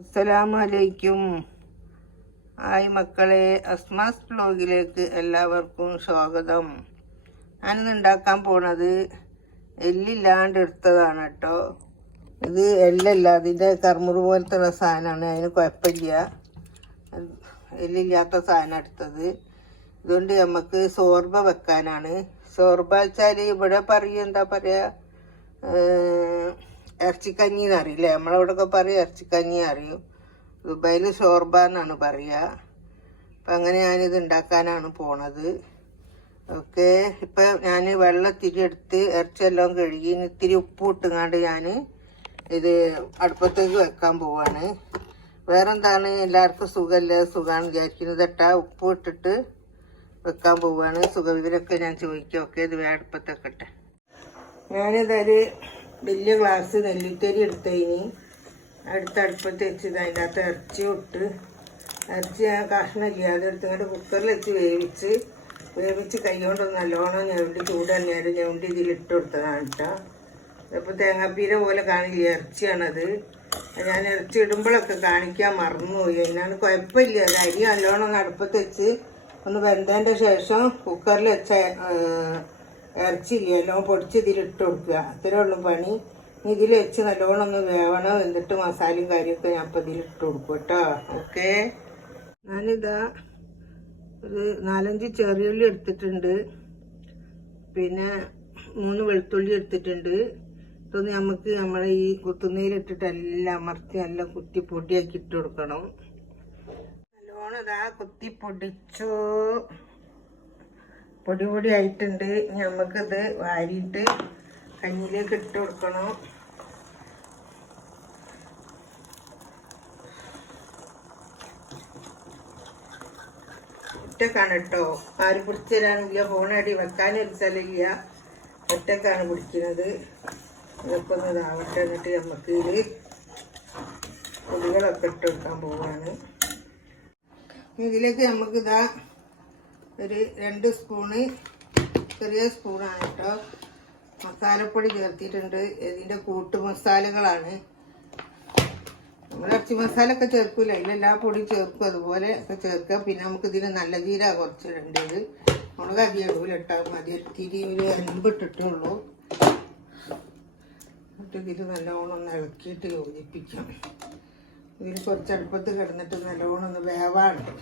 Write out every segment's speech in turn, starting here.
അസ്സലാമലൈക്കും. ആയി മക്കളെ അസ്മാസ് ബ്ലോഗിലേക്ക് എല്ലാവർക്കും സ്വാഗതം. ഞാനിന്നുണ്ടാക്കാൻ പോണത് എല്ലില്ലാണ്ട് എടുത്തതാണ് കേട്ടോ. ഇത് എല്ലല്ല അതിന്റെ കർമുറ് പോലത്തെ ഉള്ള സാധനമാണ്. അതിന് കുഴപ്പമില്ല. എല്ലില്ലാത്ത സാധനം എടുത്തത്. ഇതുകൊണ്ട് നമുക്ക് സോർബ വെക്കാനാണ്. സോർബ വെച്ചാൽ ഇവിടെ പറയും എന്താ പറയുക ഇറച്ചിക്കഞ്ഞി എന്നറിയില്ലേ നമ്മളവിടെയൊക്കെ പറയും ഇറച്ചിക്കഞ്ഞി അറിയും ദുബായിൽ ഷോർബ എന്നാണ് പറയുക അപ്പം അങ്ങനെ ഞാനിത് ഉണ്ടാക്കാനാണ് പോണത്. ഓക്കെ. ഇപ്പം ഞാൻ വെള്ളം ഇത്തിരി എടുത്ത് ഇറച്ചിയെല്ലാം കഴുകി ഇത്തിരി ഉപ്പ് ഇട്ടുങ്ങാണ്ട് ഞാൻ ഇത് അടുപ്പത്തേക്ക് വെക്കാൻ പോവാണ്. വേറെന്താണ്? എല്ലാവർക്കും സുഖമല്ലേ സുഖമാണ് വിചാരിക്കുന്നത് ഇട്ടാ ഉപ്പ് ഇട്ടിട്ട് വെക്കാൻ പോവാണ്. സുഖവിവരമൊക്കെ ഞാൻ ചോദിക്കാം. ഓക്കെ. ഇത് വേ അടുപ്പത്തൊക്കെ ഇട്ടെ ഞാനിതൊരു വലിയ ഗ്ലാസ് നെല്ലിക്കരി എടുത്തതിന്. അടുത്ത അടുപ്പത്ത് വെച്ച് അതിന്റെ അകത്ത് ഇറച്ചി ഇട്ട്. ഇറച്ചി ഞാൻ കഷ്ണമില്ല അതെടുത്തിങ്ങോട്ട് കുക്കറിൽ വെച്ച് വേവിച്ച് വേവിച്ച് കൈ കൊണ്ടൊന്ന് നല്ലോണം ഞവണ്ടി തന്നെയായിരുന്നു ഞവണ്ടി ഇതിലിട്ട് കൊടുത്തതാണ് കേട്ടോ. അപ്പോൾ തേങ്ങാപ്പീര പോലെ കാണില്ല ഇറച്ചിയാണത്. ഞാൻ ഇറച്ചി ഇടുമ്പോഴൊക്കെ കാണിക്കാൻ മറന്നുപോയി. അതിനാണ് കുഴപ്പമില്ല അത് അരി നല്ലോണം അടുപ്പത്ത് വെച്ച് ഒന്ന് വെന്തതിന്റെ ശേഷം കുക്കറിൽ വെച്ച ഇറച്ചിയില്ല എല്ലാം പൊടിച്ച് ഇതിലിട്ട് കൊടുക്കുക. അത്രേ ഉള്ളൂ പണി. ഇതിൽ വെച്ച് നല്ലോണം ഒന്ന് വേവണം. എന്നിട്ട് മസാലയും കാര്യമൊക്കെ ഞാൻ അപ്പം ഇതിലിട്ട് കൊടുക്കും കേട്ടോ. ഓക്കെ? ഞാനിതാ ഒരു നാലഞ്ച് ചെറിയുള്ളി എടുത്തിട്ടുണ്ട്. പിന്നെ മൂന്ന് വെളുത്തുള്ളി എടുത്തിട്ടുണ്ട്. ഇതൊന്ന് നമുക്ക് നമ്മളെ ഈ കുത്തുന്നതിലിട്ടിട്ട് എല്ലാം അമർത്തി എല്ലാം കുത്തി പൊടിയാക്കി ഇട്ട് കൊടുക്കണം. നല്ലോണം ഇതാ കുത്തി പൊടിച്ചു പൊടി പൊടി ആയിട്ടുണ്ട് നമുക്കിത് വാരിയിട്ട് കഞ്ഞിലേക്ക് ഇട്ട് കൊടുക്കണം. ഒറ്റക്കാണ് കേട്ടോ. ആര് പിടിച്ചു തരാനില്ല ഫോണടി വെക്കാനൊരു സ്ഥലമില്ല ഒറ്റക്കാണ് പിടിക്കുന്നത് ഇതൊക്കെ എന്നിട്ട് നമുക്ക് ഇത് പൊടികളൊക്കെ ഇട്ട് കൊടുക്കാൻ പോവാണ് ഇതിലേക്ക് നമുക്കിതാ ഒരു രണ്ട് സ്പൂണ് ചെറിയ സ്പൂണാണ് കേട്ടോ. മസാലപ്പൊടി ചേർത്തിട്ടുണ്ട്. ഇതിന്റെ കൂട്ടു മസാലകളാണ്. നമ്മൾ ഇറച്ചി മസാല ഒക്കെ ചേർക്കൂല. അതിലെല്ലാ പൊടി ചേർക്കും. അതുപോലെ ഒക്കെ ചേർക്കുക പിന്നെ നമുക്ക് ഇതിന് നല്ല ജീര കുറച്ച് ഇടേണ്ടത്. മുളക് അധികം ഇടൂല ഇട്ടാൽ മതി. ഇത്തിരി ഒരു അൻപ് ഇട്ടിട്ടുള്ളൂ. എന്നിട്ട് ഇത് നല്ലോണം ഒന്ന് ഇളക്കിയിട്ട് യോജിപ്പിക്കാം. ഇതിൽ കുറച്ച് അടുപ്പത്ത് കിടന്നിട്ട് നല്ലോണം ഒന്ന് വേവാണ്ട്.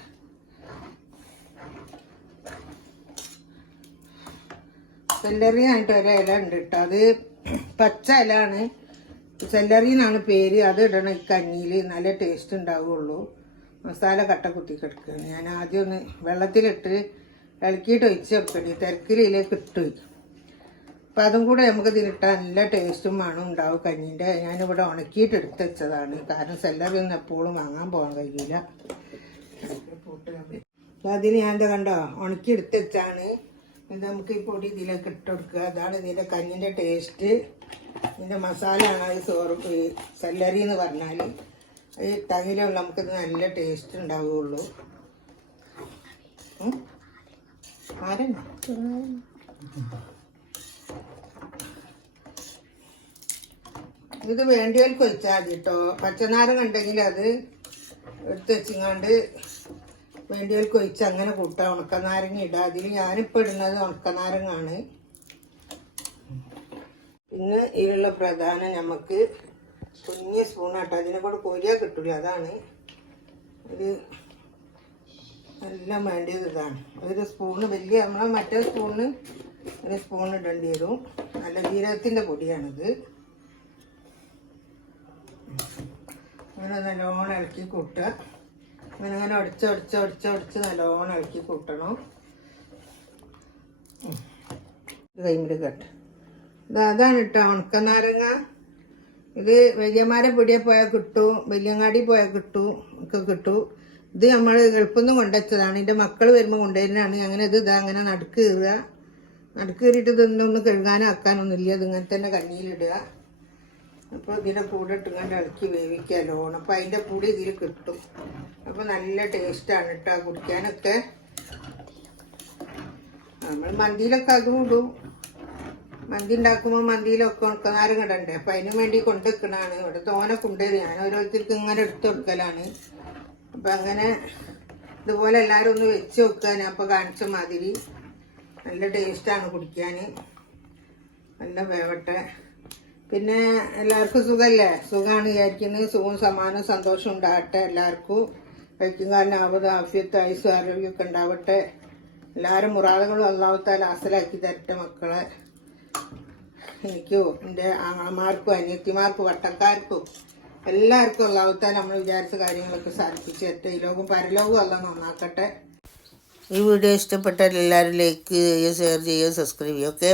സെല്ലറി ആയിട്ട് ഒരു ഇല ഉണ്ട് കേട്ടോ. അത് പച്ച ഇലയാണ്. സെല്ലറി എന്നാണ് പേര്. അത് ഇടണം ഈ കഞ്ഞിയിൽ നല്ല ടേസ്റ്റ് ഉണ്ടാവുള്ളൂ. മസാല കട്ട കുത്തി കിടക്കുക ഞാൻ ആദ്യം ഒന്ന് വെള്ളത്തിലിട്ട് ഇളക്കിയിട്ട് ഒഴിച്ച് വെക്കണി തിരക്കിലേക്ക് ഇട്ട് വയ്ക്കും അപ്പം അതും കൂടെ നമുക്ക് ഇതിലിട്ടാൽ നല്ല ടേസ്റ്റും മണവും ഉണ്ടാവും. കഞ്ഞീന്റെ ഞാനിവിടെ ഉണക്കിയിട്ട് എടുത്ത് വെച്ചതാണ്. കാരണം സെല്ലറി ഒന്നും എപ്പോഴും വാങ്ങാൻ പോകാൻ കഴിയില്ല അതിന് ഞാൻ എന്താ കണ്ടോ? ഉണക്കി എടുത്ത് വെച്ചാണ്. നമുക്ക് ഈ പൊടി ഇതിലേക്ക് ഇട്ട് കൊടുക്കുക. അതാണ് ഇതിന്റെ കഞ്ഞിന്റെ ടേസ്റ്റ് ഇതിന്റെ മസാലയാണ് അത് സോറ് സല്ലറി എന്ന് പറഞ്ഞാൽ ഈ തങ്ങിലുള്ള നമുക്കിത് നല്ല ടേസ്റ്റ് ഉണ്ടാവുകയുള്ളൂ ഉം? ആരാണ് ഇത് വേണ്ടിയവർക്ക് വെച്ചാൽ മതി കേട്ടോ പച്ചനാരങ്ങ ഉണ്ടെങ്കിൽ അത് എടുത്ത് വെച്ചിങ്ങാണ്ട് വേണ്ടിയവർക്ക് ഒഴിച്ച് അങ്ങനെ കൂട്ടാം. ഉണക്കനാരങ്ങ ഇടുക അതിൽ ഞാനിപ്പോൾ ഇടുന്നത് ഉണക്കനാരങ്ങാണ്. പിന്നെ ഇതിലുള്ള പ്രധാനം നമുക്ക് കുഞ്ഞ് സ്പൂണാട്ടോ. അതിനെ കൂടെ കോരിയാൽ കിട്ടില്ല അതാണ്. ഇത് എല്ലാം വേണ്ടിയത് ഇതാണ്. ഒരു സ്പൂണ് വലിയ നമ്മളെ മറ്റേ സ്പൂണിന് ഒരു സ്പൂൺ ഇടേണ്ടി വരും. നല്ല ജീരകത്തിന്റെ പൊടിയാണിത്. അങ്ങനെ നല്ലോണം ഇളക്കി കൂട്ടുക. അങ്ങനെ അങ്ങനെ ഒടിച്ച് ഒടിച്ച് ഒടിച്ച് ഒടിച്ച് നല്ലോണം ഇളക്കി കൂട്ടണം. കൈമിട്ട് കേട്ട്. ഇത് അതാണ് കേട്ടോ ഉണക്കനാരങ്ങ. ഇത് വലിയമാരെ പിടിയെ പോയാൽ കിട്ടും വലിയങ്ങാടി പോയാൽ കിട്ടും ഒക്കെ കിട്ടും. ഇത് നമ്മൾ എളുപ്പം കൊണ്ടുവച്ചതാണ്. എന്റെ മക്കൾ വരുമ്പോൾ കൊണ്ടുവരുന്നതാണ്. അങ്ങനെ ഇത് ഇതാ അങ്ങനെ നടുക്ക് കീറുക. നടുക്ക് കയറിയിട്ട് ഇതൊന്നും കഴുകാനോ ആക്കാനൊന്നുമില്ല ഇത് ഇങ്ങനെ തന്നെ കഞ്ഞിയിലിടുക അപ്പോൾ ഇതിന്റെ കൂടെ ഇട്ടുകൊണ്ട് ഇളക്കി വേവിക്കാമല്ലോ അപ്പോൾ അതിന്റെ കൂടെ ഇതിൽ കിട്ടും. അപ്പോൾ നല്ല ടേസ്റ്റാണ് കേട്ടോ കുടിക്കാനൊക്കെ. നമ്മൾ മന്തിയിലൊക്കെ അതും ഇടും. മന്തി ഉണ്ടാക്കുമ്പോൾ മന്തിയിലൊക്കെ ഉണക്കനാരും കിടണ്ടേ അപ്പം അതിനു വേണ്ടി കൊണ്ടുവെക്കണതാണ് ഇവിടെ തോനെ കൊണ്ടുവരും ഞാൻ ഓരോരുത്തർക്ക് ഇങ്ങനെ എടുത്തു കൊടുക്കലാണ്. അപ്പം അങ്ങനെ ഇതുപോലെ എല്ലാവരും ഒന്ന് വെച്ച് വെക്കുക ഞാൻ അപ്പോൾ കാണിച്ച മാതിരി. നല്ല ടേസ്റ്റാണ് കുടിക്കാൻ നല്ല വേവട്ടെ. പിന്നെ എല്ലാവർക്കും സുഖമല്ലേ സുഖമാണ് വിചാരിക്കുന്നത് സുഖവും സമാനം സന്തോഷം ഉണ്ടാകട്ടെ എല്ലാവർക്കും. കഴിക്കും കാരണം ആവത് ആഫിയത്ത് ആയുസ് ആരോഗ്യമൊക്കെ ഉണ്ടാവട്ടെ. എല്ലാവരും മുറാദുകളും അള്ളാഹുത്താൽ ആസലാക്കി തരട്ടെ മക്കളെ. എനിക്കും എന്റെ ആങ്ങളമാർക്കും അനിയത്തിമാർക്കും വട്ടക്കാർക്കും എല്ലാവർക്കും അള്ളാഹുത്താൽ നമ്മൾ വിചാരിച്ച കാര്യങ്ങളൊക്കെ സാധിപ്പിച്ച് തരട്ടെ. ഈ ലോകം പരലോകവും അല്ല നന്നാക്കട്ടെ. ഈ വീഡിയോ ഇഷ്ടപ്പെട്ടാൽ എല്ലാവരും ലൈക്ക് ചെയ്യുക ഷെയർ ചെയ്യുക സബ്സ്ക്രൈബ് ചെയ്യുക ഓക്കെ